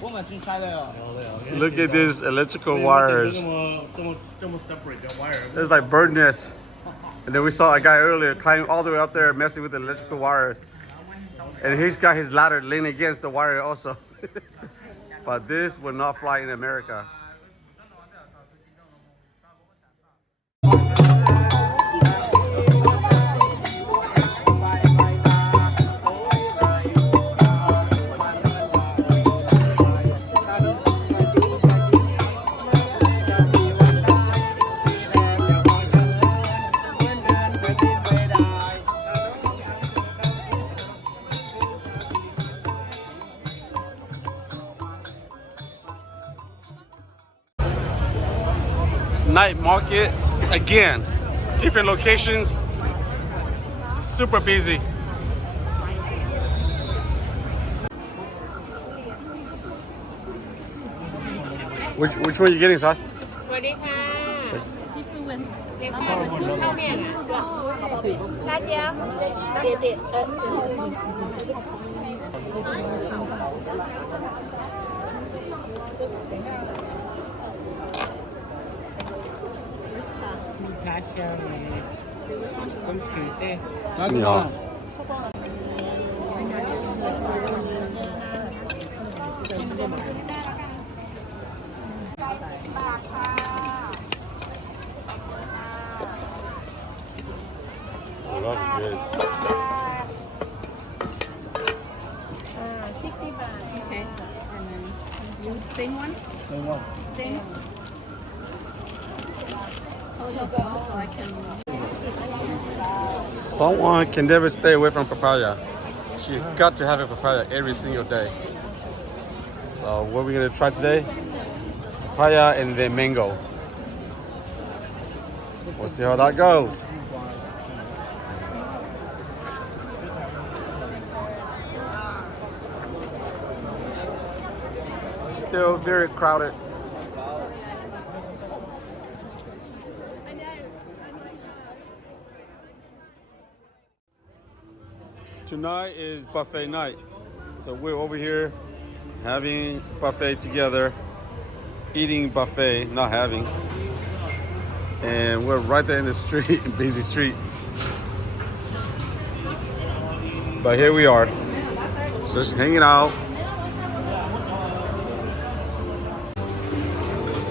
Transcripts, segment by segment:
Look at these electrical wires. It's like bird nest. And then we saw a guy earlier climb all the way up there messing with the electrical wires. And he's got his ladder leaning against the wire also. But this would not fly in America. Night market again, different locations, super busy. Which one are you getting, son? สวัสดีค่ะเด็กค่ะมาซื้อข้าวเนี่ยนะ辣椒เด็ด你好。Oh, that's good. 60 บาท Okay. And then you same one? Same one. Same. Hold your ball so I can. Someone can never stay away from papaya. She got to have a papaya every single day. So what are we gonna try today? Papaya and then mango. We'll see how that goes. Still very crowded. Tonight is buffet night. So we're over here having buffet together, eating buffet, not having. And we're right there in the street, busy street. But here we are, just hanging out.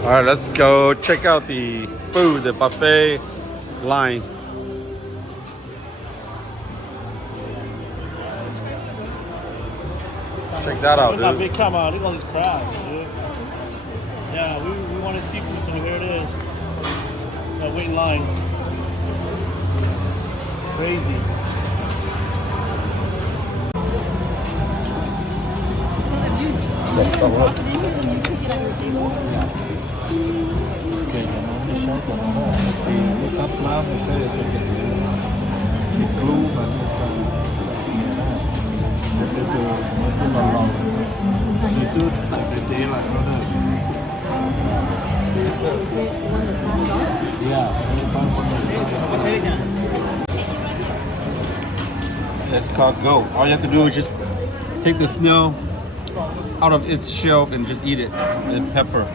All right, let's go check out the food, the buffet line. Check that out, Look how dude. big come out. Look at all these crabs, dude. Yeah, we want to see food, so here it is. That wait in line. Crazy. So have you Okay, nó short của nó thì look up now nó sẽ được chỉ glue và từ từ nó cứ lòn lòn thì cứ tại cái tí lại nó được. Yeah, That's called goat. All you have to do is just take the snail out of its shell and just eat it with pepper.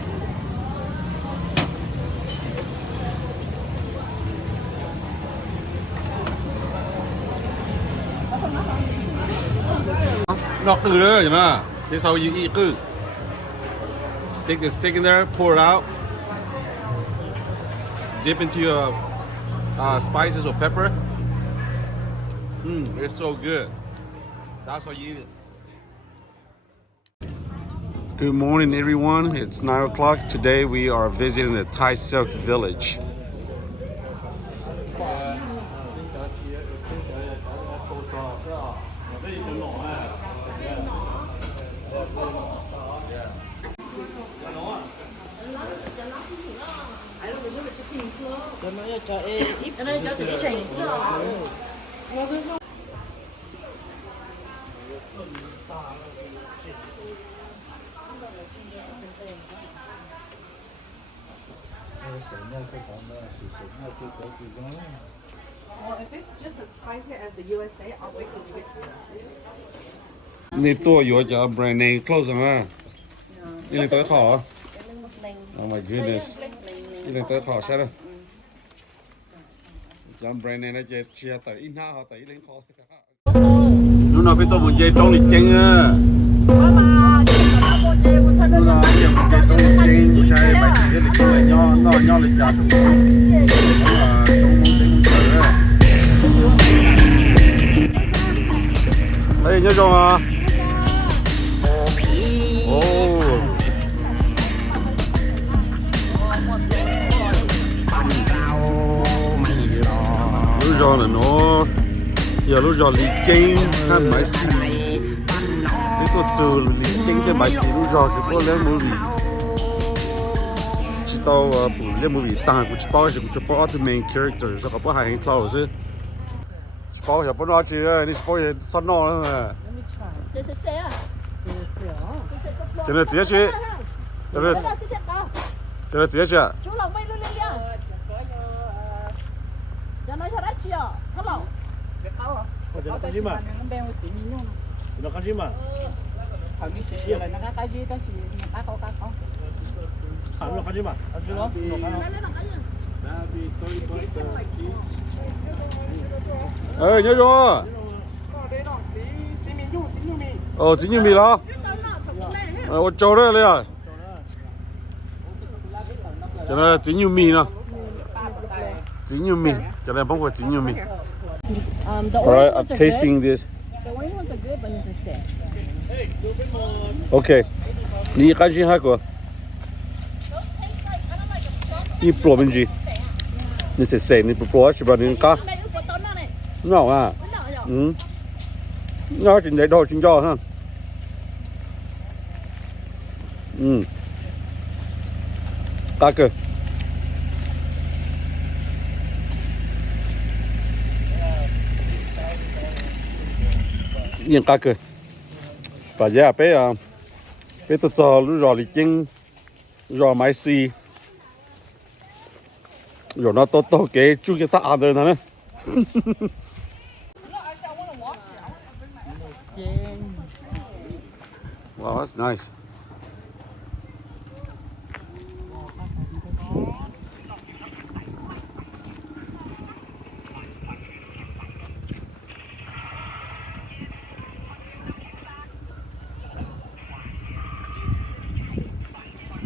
Knock the lid, That's how you eat good. Stick the stick in there, pour it out, dip into your spices or pepper. It's so good. That's how you eat it. Good morning, everyone. It's 9 o'clock. Today we are visiting the Thai Silk Village. Well, if it's just as pricey as the USA, I'll wait till we get to the ในตัวอยู่จะ brand name close มา đi lên tới thỏ. Oh my goodness. Đi lên tới thỏ sao đây? Trong brand này nó chia tới in ha họ tới lên kho. Lúc nào biết tôi muốn dây trong lịch trình à? Lúc nào biết muốn dây trong lịch trình, tôi sẽ bài sĩ lịch trình lại nho lịch trả trong đó. Đúng là trong muốn trình chờ đấy. Đây nhớ cho à? Lúc giờ là nó giờ lúc giờ lịch trình hay máy xì cái tôi chờ lịch trình cái máy xì lúc giờ cái cô lên mua gì chỉ tao bù lên mua gì tăng cũng chỉ bao giờ cũng chỉ bao the main characters rồi có hai hình close chứ chỉ bao giờ bao nó chỉ là đi bao giờ săn nó nữa cái này dễ chứ cái này dễ chứ cho nó cho đã chiều hello Nó con gì mà? Nó con gì mà? thằng đi xe là nó cái gì đó thì cá có Nó con gì mà? ê nhớ chưa chính như mì đó ô châu đâyเลยcho nó chính như mì nè chính như mì cho nên không phải chính như mì. Alright, I'm tasting this. The orange ones are good, but it's a set. Okay. Ni cái gì hả cô? Ni pro bên gì? Ni sẽ say ni pro chứ bao nhiêu cá? Nó à? Nó chính đấy đâu chính cho ha? Cá cơ. Yên cá cơ. Và giờ bé tôi cho lúc rồi lịch trình rồi máy xì rồi nó to cái chú cái ta ăn được nữa. Wow, that's nice.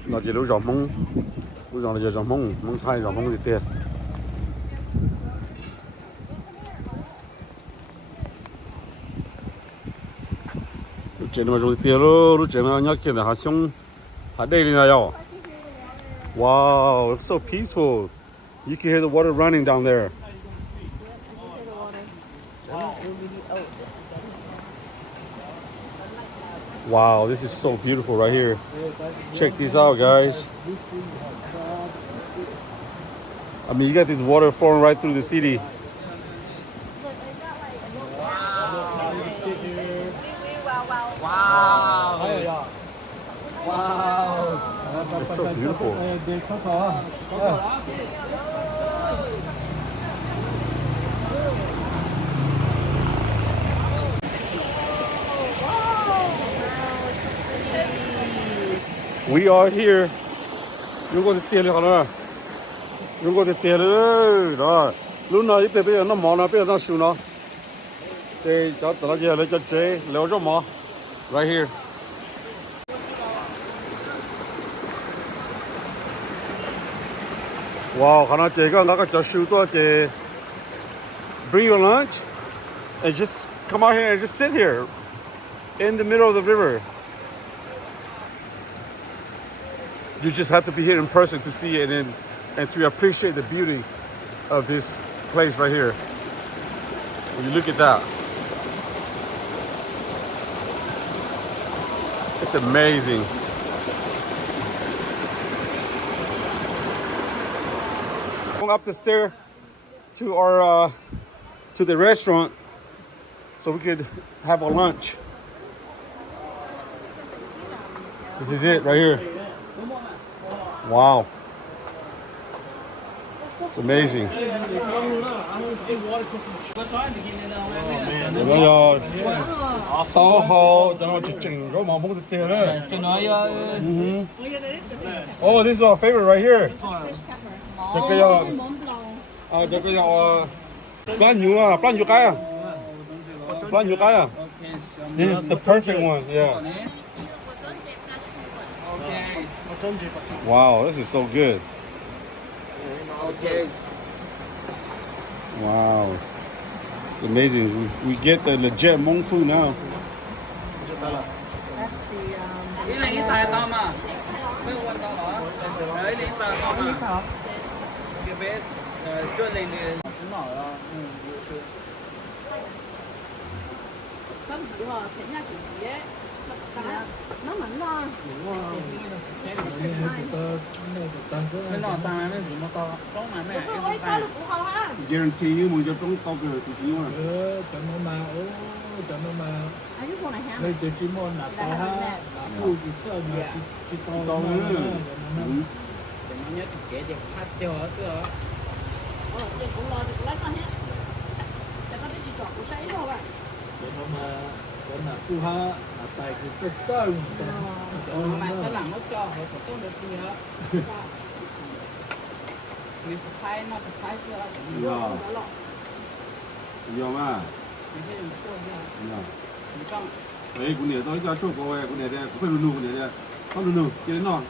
Nó chỉ lúc giọt mông, lúc giọt là giờ giọt mông thay giọt mông thì tiền. Lúc trên mà rồi tiền luôn, lúc trên mà nhắc kia là hạt sông, hạt đây là nào? Wow, it's so peaceful. You can hear the water running down there. Wow, this is so beautiful right here. Check this out, guys. I mean, you got this water flowing right through the city. Wow. It's so beautiful. We are here. Chúng có tiền rồi hả? Chúng có tiền rồi. Đó. Lúc nào ít bây giờ nó mò nó bây giờ nó sưu nó. Thì cho tao giờ lấy cho chế lấy cho mò. Right here. Wow, khả năng chế cái nó có cho sưu to chế. Bring your lunch and just come out here and just sit here in the middle of the river. You just have to be here in person to see it and to appreciate the beauty of this place right here. When you look at that, it's amazing. Going up the stair to our to the restaurant so we could have our lunch. This is it right here. Wow. It's amazing. Oh, this is our favorite right here. 这个要这个要斑牛啊，斑牛干啊，斑牛干啊。This is the perfect one, yeah. Wow, this is so good. Wow, it's amazing. We get the legit Hmong food now. Guarantee you muốn cho chúng tao cái sự gì mà. Cho nó mà đây từ chim môn là to ha, phu chỉ sợ mà chỉ to nữa. Còn là phu ha là tài cái tất cả mà sẽ làm nó cho họ sẽ tốt được gì hết. Mình phải nó phải sửa lại. Nhiều mà. Đấy, cũng nhiều tôi cho chụp cô ấy, cũng nhiều đây, cũng phải lù cũng nhiều đây, không lù, cái đấy non,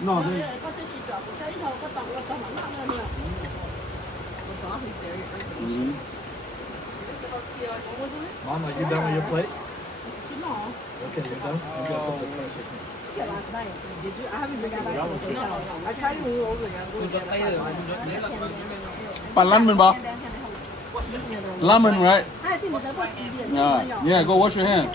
non thôi. Mom, are you done with your plate? Okay, you're done. You got to put the trash in. Pan lemon, Bob. Lemon, right? Yeah, go wash your hand.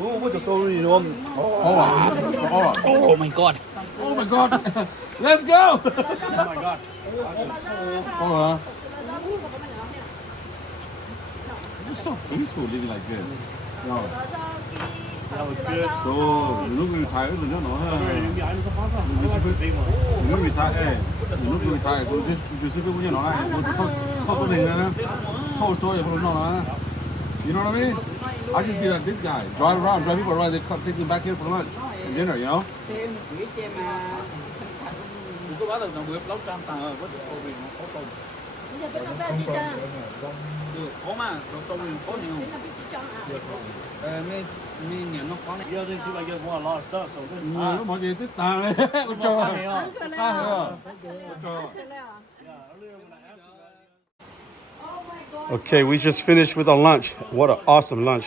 Oh, what the story you know? Oh my God. Oh my God. Let's go. Oh my God. Oh, It's so peaceful living like this. Yo. That was good. So, lúc người Thái rồi nó nói là lúc người Thái tôi chưa biết bao nhiêu nó này, không có hình nữa, thôi không nói. You know what I mean? I just be like this guy, drive people around, they come take me back here for lunch and dinner, you know? You guys seem like you guys want a lot of stuff, so good. Mọi người thích tàng đấy. Okay, we just finished with our lunch. What an awesome lunch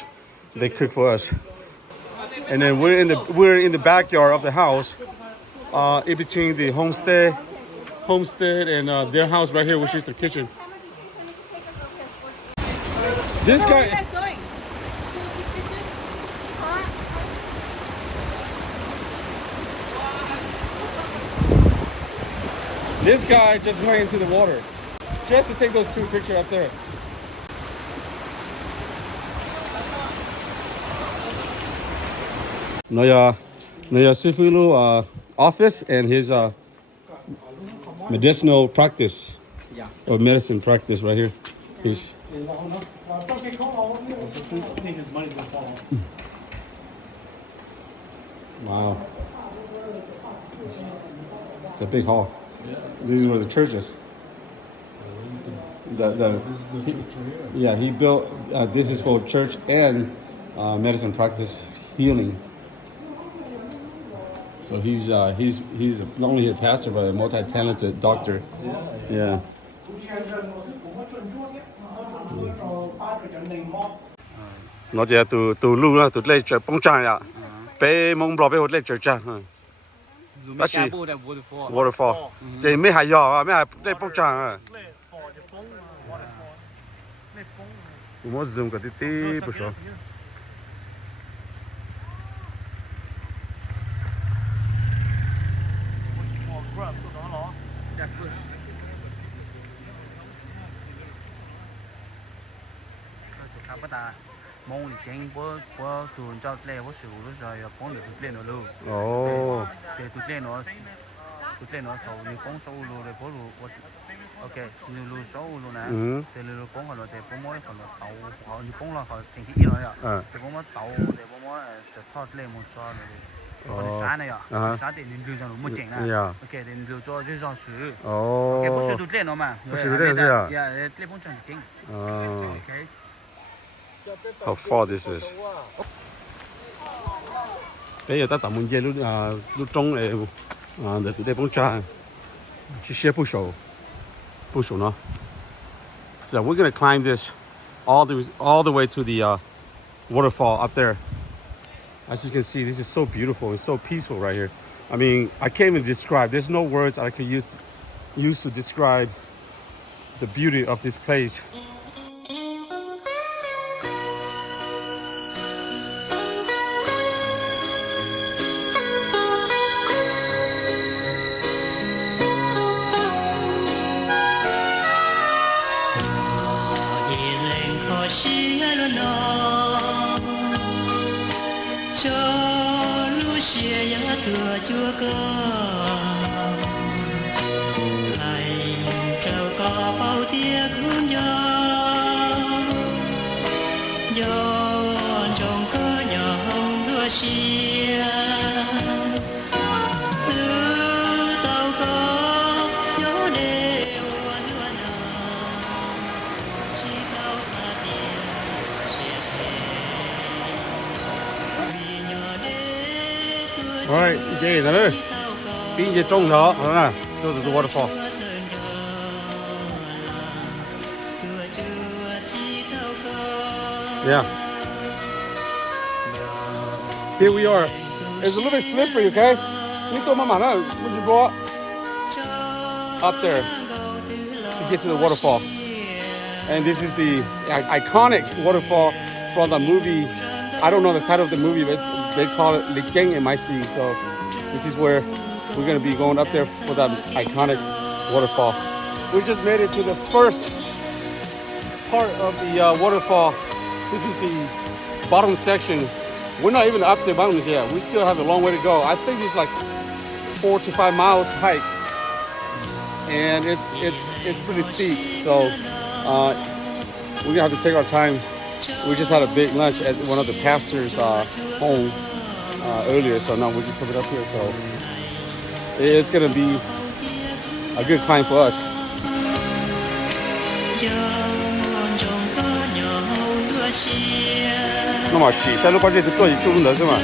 they cooked for us. And then we're in the backyard of the house, in between the homestead and their house right here, which is the kitchen. This guy. This guy just went into the water just to take those two pictures up there. Noya Sifilu office and his medicinal practice, or medicine practice right here. He's wow, it's a big hall. This is where the church is. Yeah, he built. This is for church and medicine practice, healing. So he's not only a pastor but a multi-talented doctor. Yeah. Nó chỉ từ lưu là từ lấy chơi bóng trăng ya, bé mông bò bé hột lấy chơi trăng. Bác sĩ waterfall. Chỉ mấy hải giò mấy hải lấy bóng trăng à. Muốn zoom cái tí bữa sau. Hmong thì chén của tuần cho lẹ của sự của rồi bón được tụt lên nó luôn Oh. để tụt lên nó thầu như bón sâu luôn để bón luôn ok như luôn sâu luôn nè để luôn bón họ để bón mỗi họ tàu họ như bón là họ thành thị rồi ạ để bón mỗi tàu để bón mỗi để thoát lên một cho này còn sáng này ạ sáng để nên lưu cho nó một chén nè ok để lưu cho dễ dàng sử ok bón sử tụt lên nó mà bón sử tụt lên rồi yeah để bón chân chén ok. How far this is? Bây giờ ta tạm muốn về lúc trong này, để tụi đây bóng trà, chỉ xe bút sổ nó. So we're gonna climb this all the way to the waterfall up there. As you can see, this is so beautiful and so peaceful right here. I mean, I can't even describe. There's no words I could use to describe the beauty of this place. Alright, okay, now bây giờ trong đó nè, go to the waterfall. Yeah. Here we are. It's a little bit slippery, okay? You throw my man out. Would you go up there to get to the waterfall? And this is the iconic waterfall from the movie. I don't know the title of the movie, but they call it Likeng in my sea. So this is where we're gonna be going up there for that iconic waterfall. We just made it to the first part of the waterfall. This is the bottom section. We're not even up the mountains yet. We still have a long way to go. I think it's like 4 to 5 miles hike, and it's pretty steep. So we're gonna have to take our time. We just had a big lunch at one of the pastor's home earlier, so now we're just coming up here. So it's gonna be a good climb for us. Nó mà xỉ sao lúc quan trọng tôi chỉ nữa chứ mà.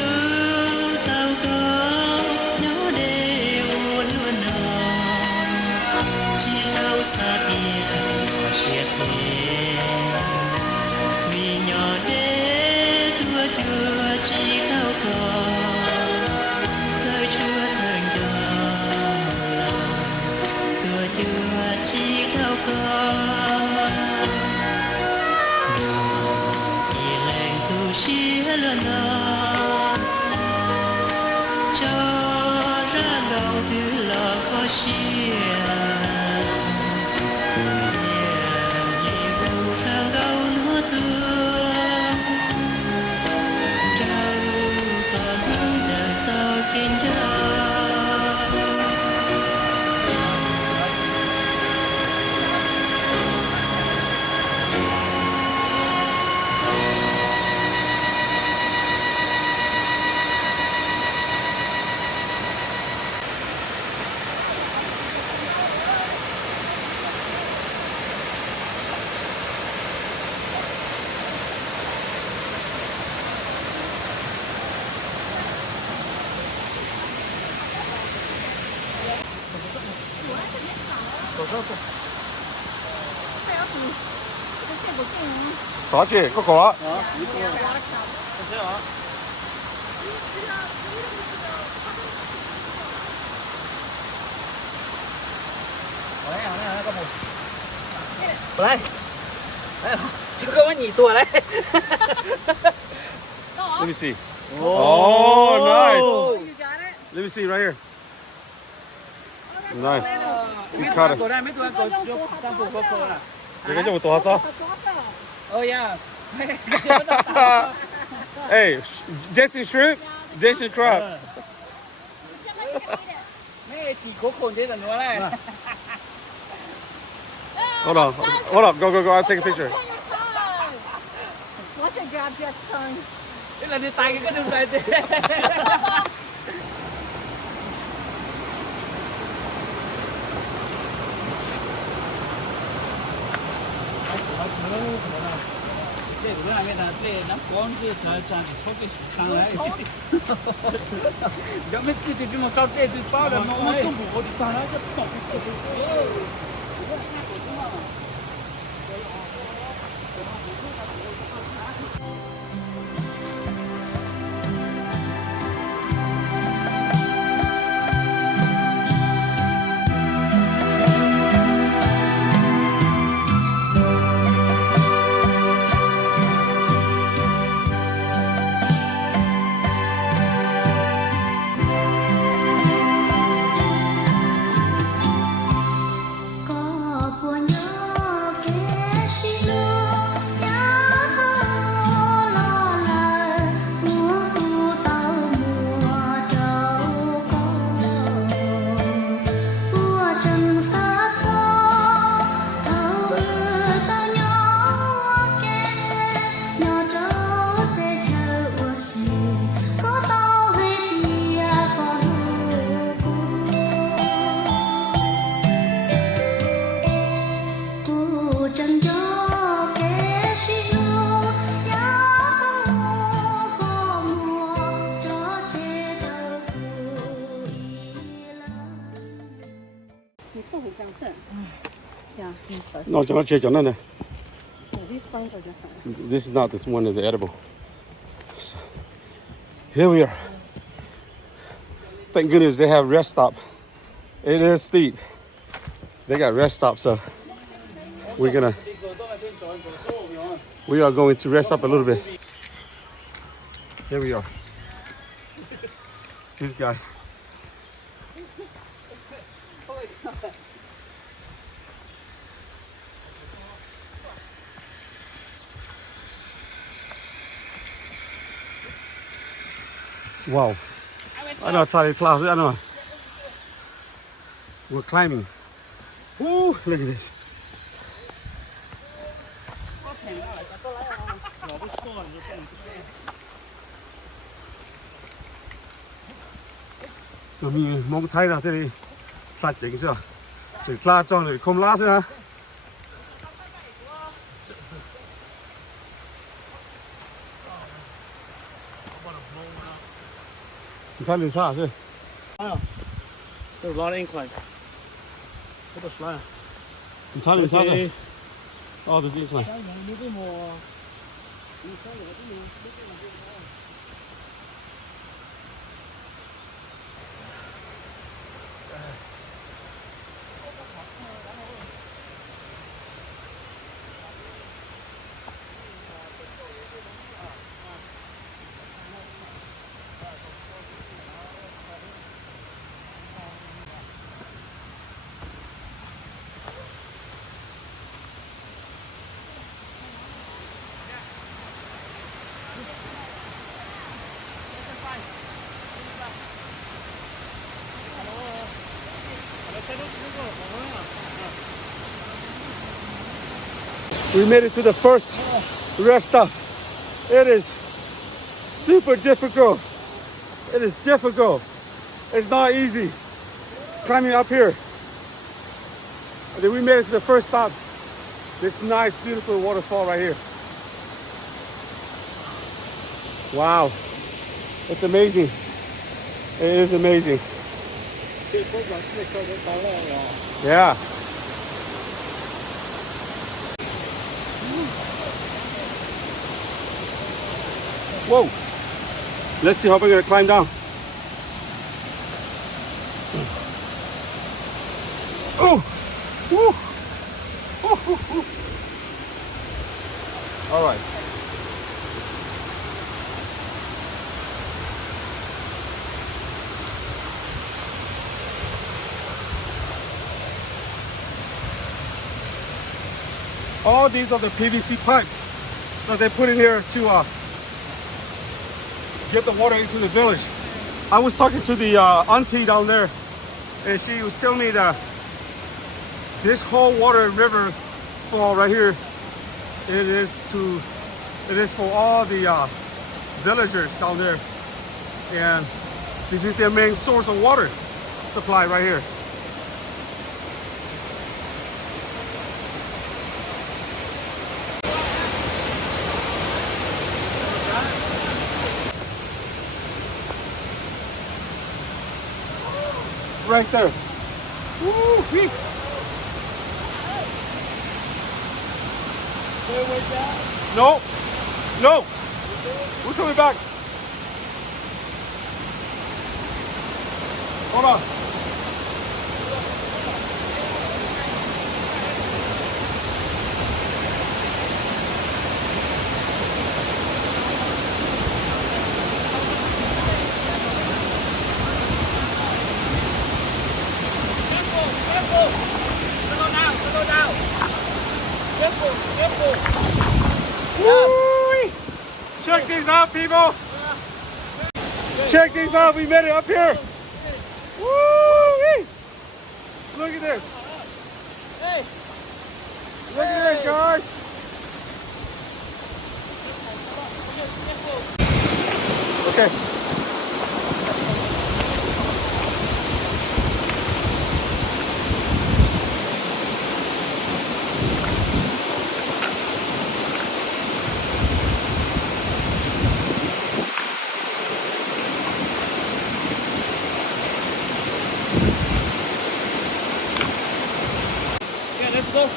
Sao chị có khó? Đây. Chứ không có nhỉ tua đấy. Let me see. Oh, nice. Let me see right here. Nice. You caught it. Cổ đây mấy tua cổ trong phủ có cổ là. Cái chỗ tổ hả? Oh yeah. Hey, Jason shrimp, Jason crab. 咩自嗰個啫，就我咧。Hold on, go. I'll take a picture. What's your job, just son? 你嚟你帶嘅嗰條細啫。这个那边呢，这咱光是这样子抽个水汤来，咱们自己这么搞这就包了，我们送我的上来就送。No, don't check on that. These stones are different. This is not the one of the edible. So, here we are. Thank goodness they have rest stop. It is steep. They got rest stop, so we are going to rest up a little bit. Here we are. This guy. Wow. I know, Charlie Clouds. I know. We're climbing. Ooh, look at this. Tụi mình mong thấy là thế này sạch chính chưa? Chỉ là cho người không lá nữa. Untitled Chapter. There's a lot of incline. What a slide. Untitled Chapter. Oh, this is like. We made it to the first rest stop. It is super difficult. It is difficult. It's not easy climbing up here. And then we made it to the first stop. This nice, beautiful waterfall right here. Wow. It's amazing. It is amazing. Yeah. Whoa. Let's see how we're gonna climb down. Oh. Woo. All right. All these are the PVC pipe. that they put in here to get the water into the village. I was talking to the auntie down there, and she was telling me that this whole water river fall right here, it is for all the villagers down there, and this is their main source of water supply right here. Right there. Woo-wee. No, no, we're coming back. Hold on. Woo-wee. Check these out, people. Check these out. We made it up here. Woo-wee. Look at this. Hey. Look at this, guys. Okay. Let's go.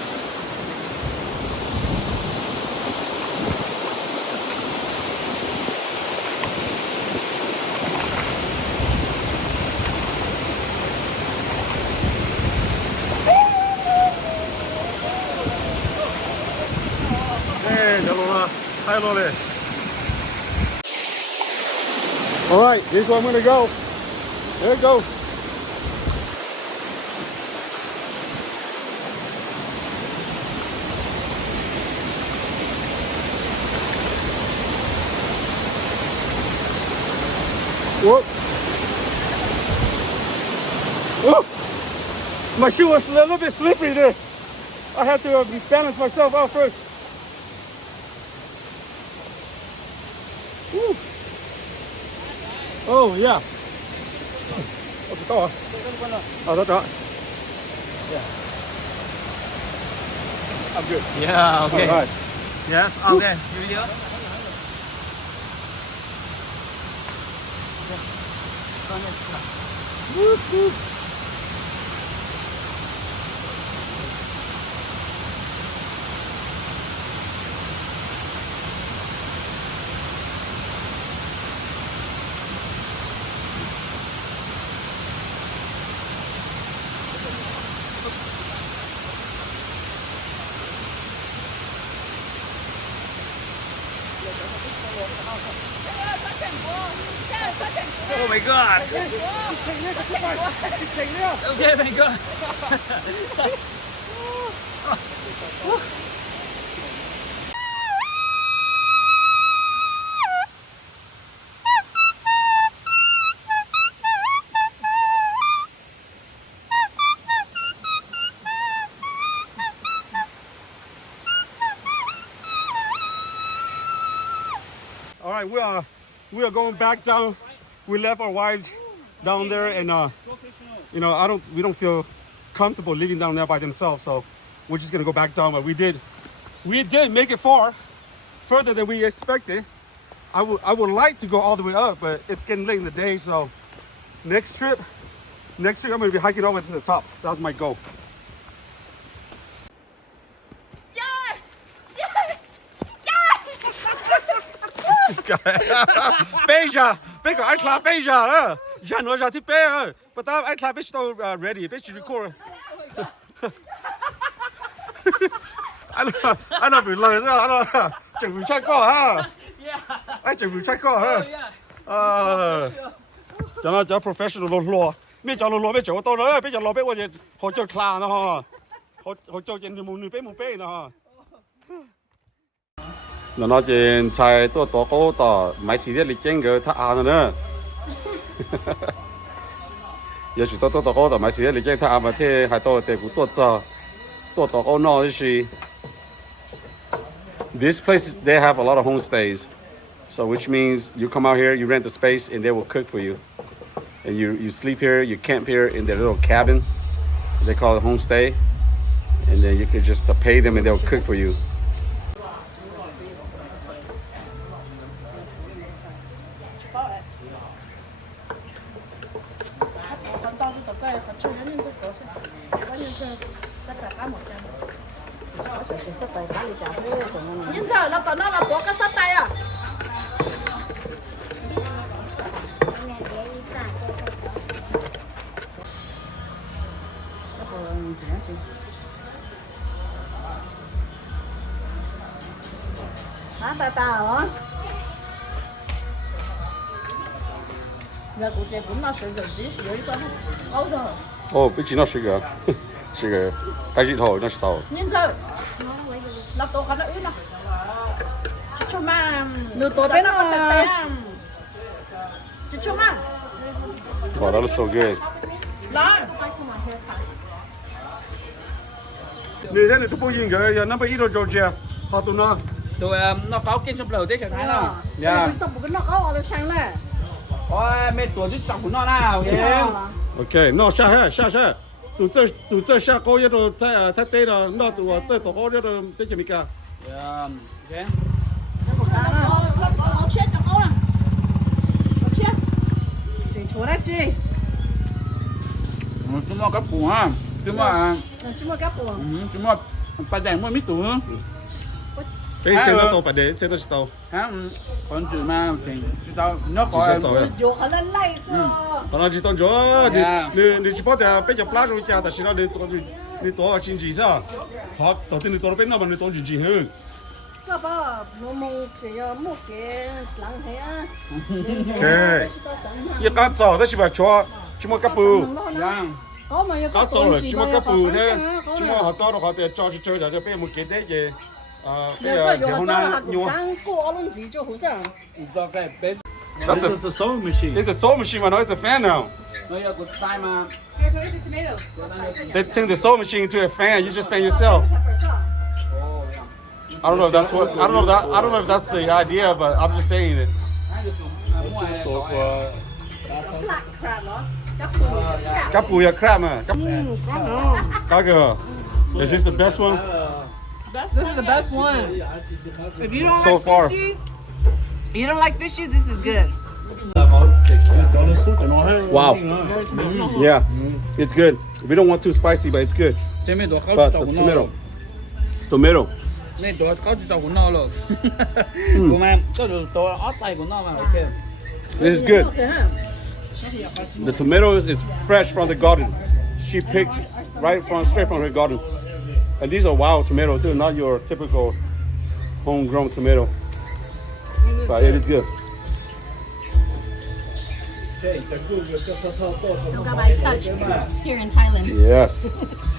All right, here's where I'm gonna go. There you go. Whoop. Whoop. My shoe was a little bit slippery there. I had to balance myself out first. Woo. Oh, yeah. Oh, the door. Oh, the door. Yeah. I'm good. Yeah, okay. All right. Yes, okay. Video. Woo, woo. Oh my god. Okay, thank god. All right, we are going back down. We left our wives down there, and you know, we don't feel comfortable living down there by themselves, so we're just gonna go back down. But we did make it further than we expected. I would like to go all the way up, but it's getting late in the day, so next trip I'm gonna be hiking all the way to the top. That's my goal. This guy. Beja, big I clap beja. Jan was at the bear, but I clap it still ready. Bitch, record. I don't realize. I don't. Just we check out, huh? Yeah. I just we check out, huh? Just professional law. Me just law, me just到啦，俾就落俾我哋學做 clown 啊，嗬，學做人哋冇女俾冇俾啊，嗬。nó trên trái tua tổ cố tỏ máy xí thiết lịch chênh gỡ thả án nữa giờ chỉ tua tổ cố tỏ máy xí thiết lịch chênh thả án mà thế hai tổ để cũng tua tổ cố nó gì. This place they have a lot of homestays, so which means you come out here, you rent the space, and they will cook for you, and you sleep here, you camp here in their little cabin. They call it homestay, and then you could just pay them and they'll cook for you. Nhưng giờ nó có cái sắt tay à? Hả ta hả? Giờ cụ thể cũng nó sử dụng gì dưới con ấu rồi. Oh, 不仅那是个，是个白石头，那是头。 Nhưng giờ nó tổ nó ít nó. Chú mà nó tổ bên nó có sạch tay à? Chú mà. Wow, that looks so good. Đó. Người thế này tôi bôi cái, giờ nó bị ít rồi Georgia, họ tụi nó. Tụi nó có kinh sụp lầu thế chẳng thái nào. Dạ. Nó có ở sang này. Ôi, mấy tuổi chứ chọc của nó nào vậy? Okay, nó xa xa. tụi chơi xa cô cho rồi thay tê rồi, nó tụi chơi tổ cô cho rồi tê chỉ mình cả. Yeah, okay. Nó chết nó ấu nè. Nó chết. Chỉ chúa đấy chị. Chúng nó cắp bùa ha. Chúng mà. Chúng nó cắp bùa. Chúng mà phải đèn mua mít tủ. Cái trên nó tàu phải để trên nó chỉ tàu. Hả? Còn chữ mà thì tao nó có. Dù họ lên lây sao? Còn nó chỉ tàu chỗ,你只把它被叫拉出家，但是呢，你多少经济噻？好，到底你多少边那么你多经济很。Các bà mua chỉ mua cái lăng thế à? Okay. 一刚走的是吧？做，只么个布。 Có mà Có做了，只么个布呢？只么好走的话，得找去走就被我们给那个，这个结婚呢，用。 It's okay. Best. This is a sewing machine. It's a sewing machine, man. No, it's a fan now. No, you good time, man. Here, can we get tomatoes? They turn the sewing machine into a fan. You just fan yourself. I don't know if that's what. I don't know if that's the idea, but I'm just saying it. Cáp bùi crab mà. Cá gờ. Is this the best one? This is the best one. If you don't So like far. fishy, you don't like fishy, this is good. Wow. Yeah, it's good. We don't want too spicy, but it's good. But the tomato. Này tôi có chụp của nó rồi. Của mà có được tôi ót tay của nó mà ok. This is good. The tomatoes is fresh from the garden. She picked straight from her garden. And these are wild tomatoes too, not your typical homegrown tomato. But it is good. Still got my touch here in Thailand. Yes.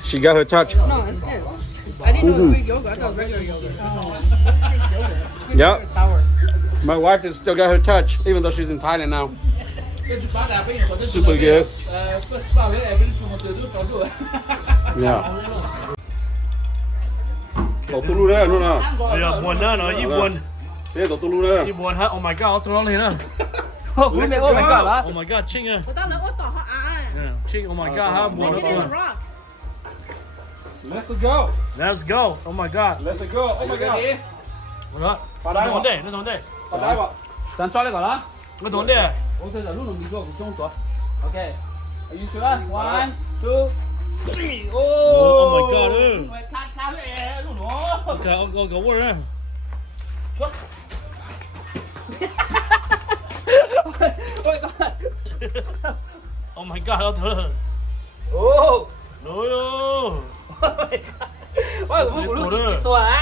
She got her touch. No, it's good. I didn't know it was Greek yogurt. I thought it was regular yogurt. Yep. It's sour. My wife has still got her touch, even though she's in Thailand now. Super good. Yeah. Tổ tu lu đấy, nó là. Yeah, buồn đó, nó ít buồn. Thế tổ tu lu đấy. Ít buồn hả? Oh my god, tôi nói lên á. Oh my god. Oh my god, chinh à. Tao nó ớt tỏ họ à. Yeah, chinh, oh my god, hả? Buồn They did it in đó. the rocks. Let's go. Let's go. Oh my god. Let's go. Oh my god. Đó. Nó vấn đề, nó vấn đề. Vào đây vào.咱抓那个了。 Nó vấn đề. OK，就录弄你做中左。OK。Are you sure? 1, 2, 3. Oh my god.咔嘞，录弄。我味儿啊。Oh my god, 我得了。哦。哦哟。我录你ตัวไหน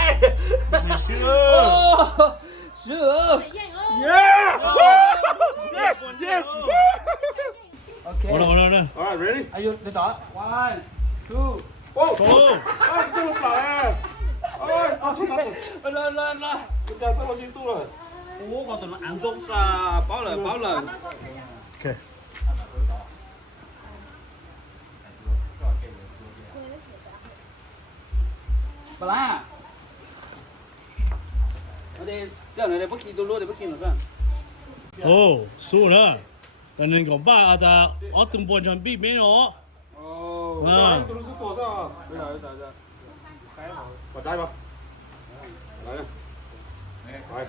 你是。哦，是。 Yeah. Yes. Yes. OK。 我呢。 All right, ready? Are you 你ต่อ 1, 2. Oh. Oh. Ah, itu lupa. Oh, lên. Chúng ta sắp vào trên tu rồi. Ủa còn tụi nó ăn rốt ra báo lời. Okay. Bà lá. Ở đây đây bất kỳ tôi luôn để bất kỳ nó sao. Oh, số nữa. Tao nên còn ba à ta ở từng bộ chuẩn bị mấy nó. Oh. À. Tôi rút tổ sao? Bây giờ. Bật đây vào. Đấy.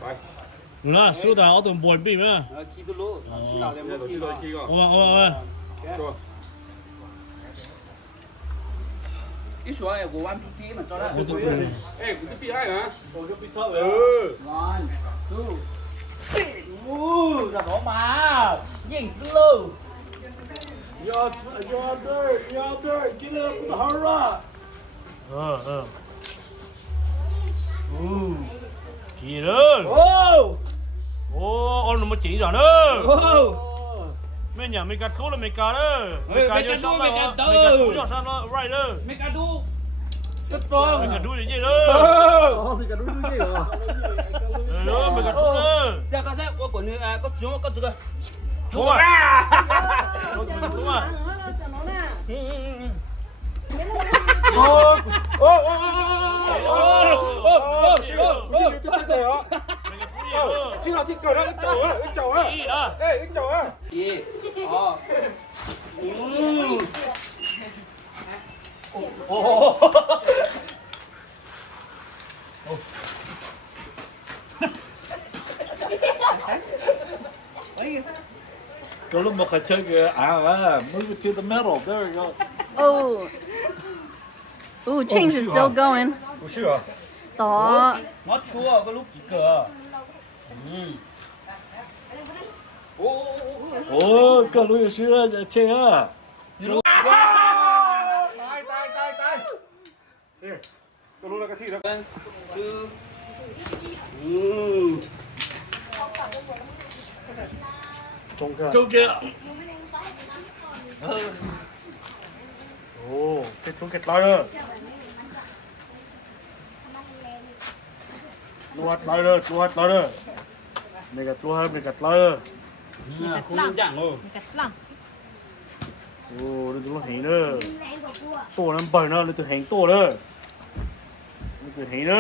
Phải. Là số ta ở từng bộ chuẩn bị mấy. Khi tôi luôn. Khi nào đem bất kỳ rồi. Ôi. Ít số này của anh PPT mà cho đó. Ê, cũng bị hay hả? Tôi cứ bị thợ rồi. One, two. Là đó mà. Nhìn slow. You're there. Get it up with the hurrah. Kì đó. Ông nó mới chỉ rồi đó. Mấy nhà mấy cái thú là mấy cái đó. Mấy cái cho sao đó. Mấy cái thú cho sao đó. Right đó. Mấy cái đu. Rất strong. Mấy cái thú gì đó. Mấy cái đúng gì rồi. Đó, mấy cái thú đó. Dạ có sẽ có quần có chúa có chúa. Chúa à. Chúa à. Chị nào thích cờ đó, ít chầu á. Ê, ít chầu á. Có lúc mà chơi cái move it to the middle. There you go. Ooh, change is still going. Không chưa? Đó. Nó chua có lúc cờ. Ồ, cái lúc xưa chơi á. Tay. Here. Cái lúc là cái thịt đó. Trông kia. Ồ, cái thú kẹt lái rồi. Luat lái rồi. Mấy cái thú mấy cái lái rồi. Không đơn giản đâu. Ồ, đây tụi nó hẹn nữa. Tổ nó bẩn nó, tụi hẹn tổ nữa. Tụi hẹn nữa.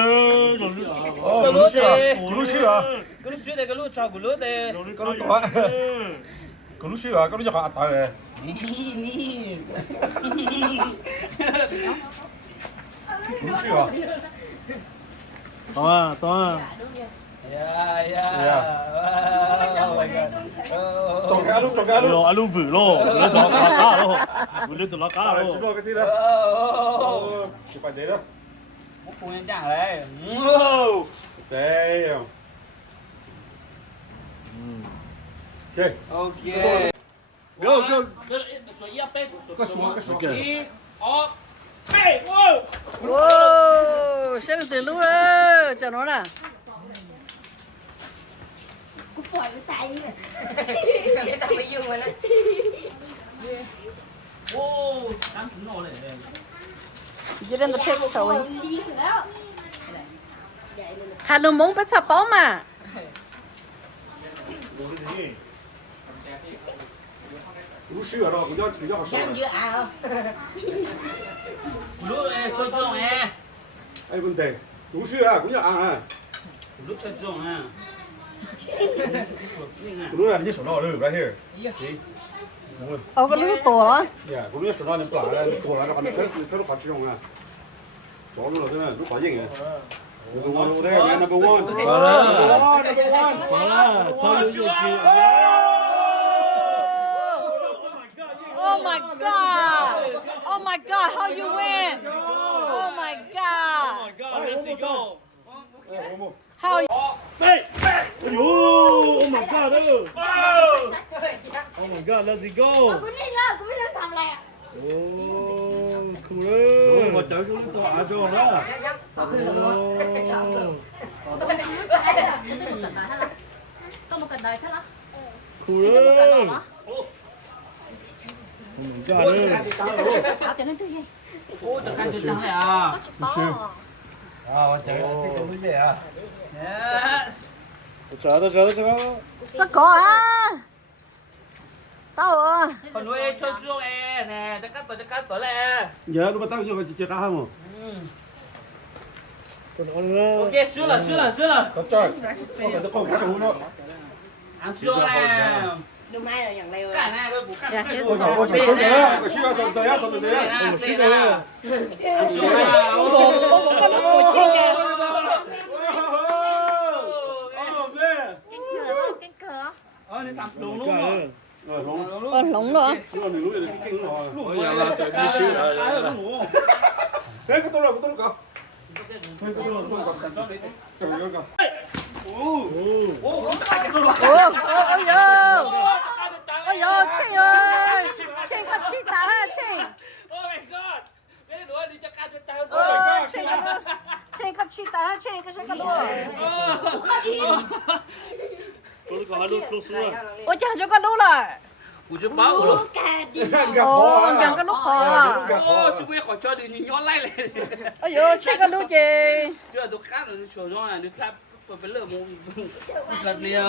Cái lúc đây. Cái lúc xưa à? Cái lúc xưa đây cái lúc chào cái lúc đây. Cái lúc to á. Cái lúc xưa à? Cái lúc cho họ tay về. Nì. Cái lúc xưa à? To. Yeah. Trồng cá lúc. Rồi ăn luôn vử lô, lên tụi nó cá lô. Lên tụi nó cá lô. Chúng tôi cái thịt đó. Chỉ phải thế đó. Không đơn giản đấy. Damn. Okay. Go. Cái xuống. Wow, sẽ được từ lúc đó. Cho nó nè. Get in the pigs, Chloe. Hạt lùm mống bắt sạp bó mà. Lúc xưa đó, cũng cho họ sống. Lúc này chơi chuông nè. Ai vấn đề. Lúc xưa à, cũng cho ăn à. Lúc chơi chuông nè. Lúc này như sổ nó rồi, right here. Ồ, cái lúc tổ đó. Yeah, cũng như sổ nó nên bỏ ra, tổ ra nó còn cái lúc phát triển à. Chó luôn rồi thế này, lúc phải gì vậy? Number one over there, man, number one. Thôi như kia. Oh my god! Oh my god, how you win? Oh my god! Let's go. How you... Oh my god. Oh my god, let's go. Oh, cool. Mà chơi cái lúc to à cho đó. Có một cành đời khác lắm. Cool. Oh my god. Xả tiền lên tôi gì? Ôi, thật ra tôi chẳng này à. 我这个这个东西啊。Sao có à? Tao à? Còn nuôi cho chú nè, cho cắt tổ lẹ. Giờ nó bắt tao cho cái cá không? Ok, xuống là. Nó còn cá trong nó. Ăn chưa nè. Đưa mai là nhận leo Cả này tôi cũng cắt Dạ, cái hết đồ. rồi. Ôi trời ơi, cái sugar xong rồi á, xong rồi á. Ăn chưa nè. Ủa bộ con nó ngồi trên kìa. Cái cờ. Đi sắm đúng rồi. Lủng rồi. Ôi giờ là trời đi xíu rồi. Đấy, cái tôi rồi cả. Trời ơi cả. Ôi giời, chị ơi. Chị có chị ta hả chị? Oh my god. Cái đũa đi cho cắt cho tao Chị có chị ta hả chị? Cái gì có đùa? Ôi chẳng cho con đu rồi. Ủa chứ báo rồi. Ồ, chẳng có lúc khó là. Chú biết khỏi cho đi nhón lại lên. Ôi giời, chị có đu chị. Chứ là tôi khác là nó sổ rồi này, nó khác phải lỡ một giật liền.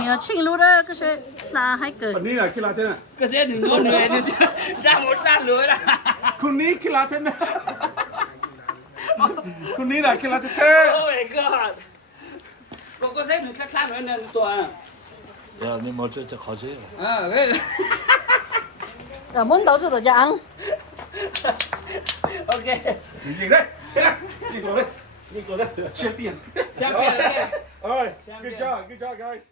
Mẹ chị lúc đó cái gì là hay cười. Phần ní là kia là thế này. Cái xe đừng nhón người đi ra một lát lưới là. คนนี้กีฬาเทนนะคนนี้แหละกีฬาเทนเท Oh my god. Có xe đừng khác nữa nè tòa. 야, 니 먼저 저 가지. À cái. Ở muốn đấu cho tụi chẳng. Ok. gì đấy điตัวđấy champion Champion. alright good job guys